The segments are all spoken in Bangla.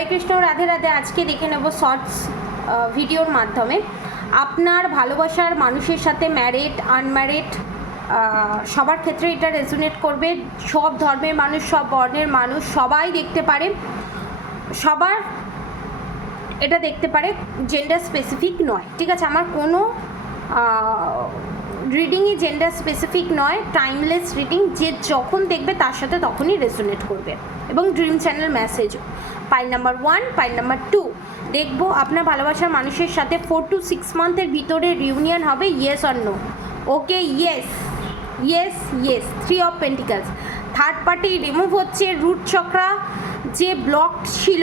হরে কৃষ্ণ, রাধে রাধে। আজকে দেখে নেব শর্টস ভিডিওর মাধ্যমে আপনার ভালোবাসার মানুষের সাথে ম্যারিড আনম্যারিড সবার ক্ষেত্রে এটা রেজোনেট করবে। সব ধর্মের মানুষ, সব বর্ণের মানুষ সবাই দেখতে পারে, সবার এটা দেখতে পারে, জেন্ডার স্পেসিফিক নয়। ঠিক আছে, আমার কোনো রিডিংই জেন্ডার স্পেসিফিক নয়, টাইমলেস রিডিং। যে যখন দেখবে তার সাথে তখনই রেজোনেট করবে। এবং ড্রিম চ্যানেল মেসেজও পাইল নাম্বার 1, পাইল নাম্বার 2 দেখবো আপনার ভালোবাসার মানুষের সাথে 4 to 6 মান্থের ভিতরে রিউনিয়ন হবে, yes or no. Okay, yes yes yes. 3 of pentacles, third party remove হচ্ছে, রুট চক্রা যে ব্লক ছিল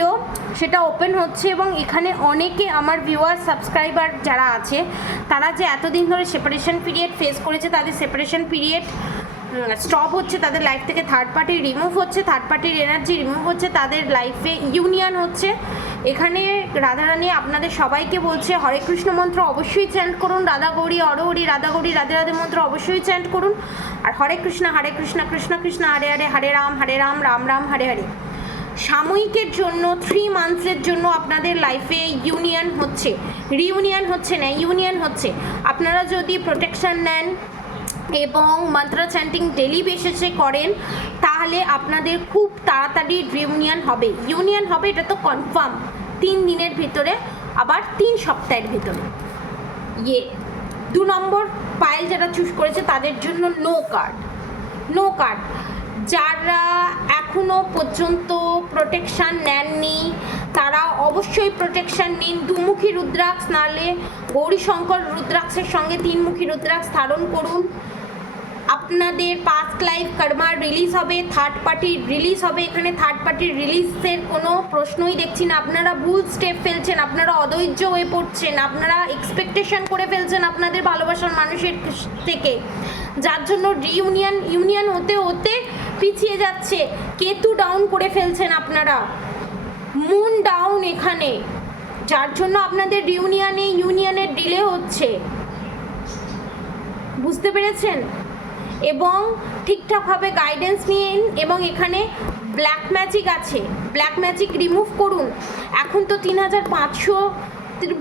সেটা ওপেন হচ্ছে। এবং এখানে অনেকে আমার ভিউয়ার সাবস্ক্রাইবার যারা আছে তারা যে এতদিন ধরে সেপারেশন পিরিয়ড ফেস করেছে, তাদের সেপারেশন পিরিয়ড স্টপ হচ্ছে, তাদের লাইফ থেকে থার্ড পার্টি রিমুভ হচ্ছে, থার্ড পার্টির এনার্জি রিমুভ হচ্ছে, তাদের লাইফে ইউনিয়ন হচ্ছে। এখানে রাধারানী আপনাদের সবাইকে বলছে হরে কৃষ্ণ মন্ত্র অবশ্যই চ্যান্ট করুন, রাধা গৌরী হর হরি, রাধা গৌরী রাধে রাধে মন্ত্র অবশ্যই চ্যান্ট করুন। আর হরে কৃষ্ণ কৃষ্ণ কৃষ্ণ হরে হরে, হরে রাম রাম রাম হরে হরে। সাময়িকের জন্য 3 মান্থসের জন্য আপনাদের লাইফে ইউনিয়ন হচ্ছে, রিউনিয়ন হচ্ছে না, ইউনিয়ন হচ্ছে। আপনারা যদি প্রোটেকশন নেন এবং মন্ত্র চ্যান্টিং ডেলি বেসিসে করেন তাহলে আপনাদের খুব তাড়াতাড়ি রিউনিয়ন হবে, ইউনিয়ন হবে, এটা তো কনফার্ম। 3 দিনের ভিতরে, আবার 3 সপ্তাহের ভিতরে। 2 নম্বর পাইল যারা চুজ করেছে তাদের জন্য নো কার্ড, নো কার্ড। যারা এখনও পর্যন্ত প্রোটেকশান নেননি তারা অবশ্যই প্রোটেকশান নিন। 2মুখী রুদ্রাক্ষ নাহলে গৌরীশঙ্কর রুদ্রাক্ষের সঙ্গে 3মুখী রুদ্রাক্ষ ধারণ করুন। আপনাদের পাস্ট লাইফ কর্মার রিলিজ হবে, থার্ড পার্টির রিলিজ হবে। এখানে থার্ড পার্টির রিলিজের কোনো প্রশ্নই দেখছি না। আপনারা ভুল স্টেপ ফেলছেন, আপনারা অধৈর্য হয়ে পড়ছেন, আপনারা এক্সপেকটেশন করে ফেলছেন আপনাদের ভালোবাসার মানুষের থেকে, যার জন্য ইউনিয়ন হতে হতে পিছিয়ে যাচ্ছে। কেতু ডাউন করে ফেলছেন আপনারা, মুন ডাউন এখানে, যার জন্য আপনাদের ইউনিয়নের ডিলে হচ্ছে। বুঝতে পেরেছেন? এবং ঠিকঠাকভাবে গাইডেন্স নিন। এবং এখানে ব্ল্যাক ম্যাজিক আছে, ব্ল্যাক ম্যাজিক রিমুভ করুন। এখন তো 3500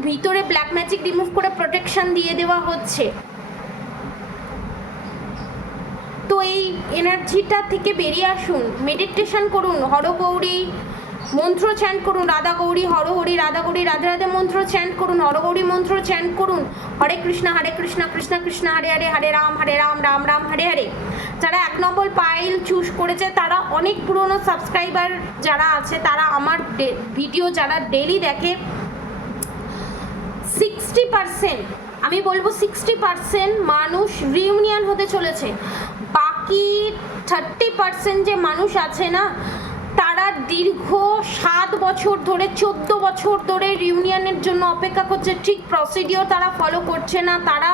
ভিতরে ব্ল্যাক ম্যাজিক রিমুভ করে প্রোটেকশন দিয়ে দেওয়া হচ্ছে। তো এই এনার্জিটা থেকে বেরিয়ে আসুন, মেডিটেশন করুন, হরগৌরী মন্ত্র চ্যান্ট করুন, রাধা গৌরী হর হরি, রাধা গৌরী রাধে রাধে মন্ত্র চ্যান্ট করুন, হরগৌরী মন্ত্র চ্যান্ট করুন, হরে কৃষ্ণ কৃষ্ণ কৃষ্ণ হরে হরে, হরে রাম রাম রাম হরে হরে। যারা 1 নম্বর পাইল চুজ করেছে তারা অনেক পুরনো সাবস্ক্রাইবার যারা আছে, তারা আমার ভিডিও যারা ডেলি দেখে, 60%, আমি বলবো 60% মানুষ রিউনিয়ন হতে চলেছে। বাকি 30% যে মানুষ আছে না, তারা দীর্ঘ 7 বছর ধরে, 14 বছর ধরে রিউনিয়নের জন্য অপেক্ষা করছে। ঠিক প্রসিডিওর তারা ফলো করছে না, তারা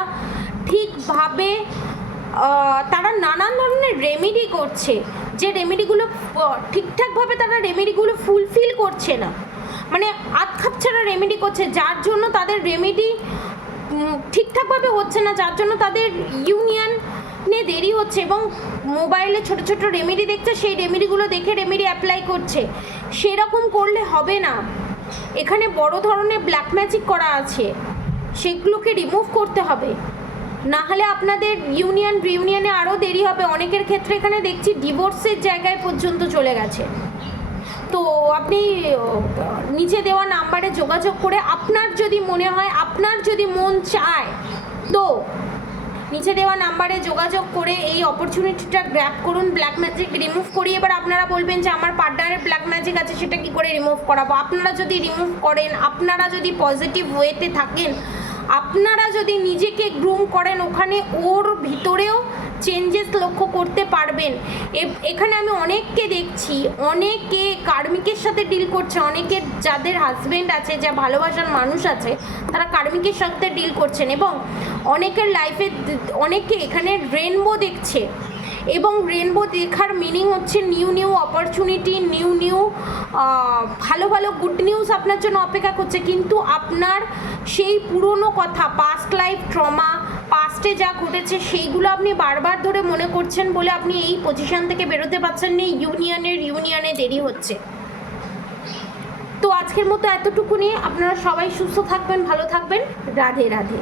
ঠিকভাবে তারা নানান ধরনের রেমেডি করছে, যে রেমেডিগুলো ঠিকঠাকভাবে তারা রেমেডিগুলো ফুলফিল করছে না, মানে আধখাপ ছাড়া রেমেডি করছে, যার জন্য তাদের রেমেডি ঠিকঠাকভাবে হচ্ছে না, যার জন্য তাদের ইউনিয়নে দেরি হচ্ছে। এবং মোবাইলে ছোট ছোট রেমেডি দেখছে, সেই রেমেডিগুলো দেখে রেমেডি অ্যাপ্লাই করছে। সেরকম করলে হবে না। এখানে বড় ধরনের ব্ল্যাক ম্যাজিক করা আছে, সেগুলোকে রিমুভ করতে হবে, না হলে আপনাদের রিউনিয়নে আরও দেরি হবে। অনেকের ক্ষেত্রে এখানে দেখছি ডিভোর্সের জায়গায় পর্যন্ত চলে গেছে। তো আপনি নিচে দেওয়া নাম্বারে যোগাযোগ করে, আপনার যদি মনে হয়, আপনার যদি মন চায়, তো নিচে দেওয়া নাম্বারে যোগাযোগ করে এই অপরচুনিটিটা গ্র্যাব করুন, ব্ল্যাক ম্যাজিক রিমুভ করি। এবার আপনারা বলবেন যে আমার পার্টনারের ব্ল্যাক ম্যাজিক আছে, সেটা কি করে রিমুভ করাবো? আপনারা যদি রিমুভ করেন, আপনারা যদি পজিটিভ ওয়েতে থাকেন, আপনারা যদি নিজেকে গ্রুম করেন, ওখানে ওর ভিতরেও চেঞ্জেস লক্ষ্য করতে পারবেন। এখানে আমি অনেককে দেখছি, অনেকে কার্মিকের সাথে ডিল করছে, অনেকের যাদের হাজব্যান্ড আছে, যা ভালোবাসার মানুষ আছে, তারা কার্মিকের সাথে ডিল করছেন। এবং অনেকের লাইফে অনেকে এখানে রেনবো দেখছে, এবং রেনবো দেখার মিনিং হচ্ছে নিউ অপরচুনিটি, নিউ ভালো ভালো গুড নিউজ আপনার জন্য অপেক্ষা করছে। কিন্তু আপনার সেই পুরনো কথা, পাস্ট লাইফ ট্রমা, পাস্টে যা ঘটেছে সেইগুলো আপনি বারবার ধরে মনে করছেন বলে আপনি এই পজিশন থেকে বেরোতে পারছেন না। ইউনিয়নে দেরি হচ্ছে। তো আজকের মতো এতটুকু নিয়ে আপনারা সবাই সুস্থ থাকবেন, ভালো থাকবেন। রাধে রাধে।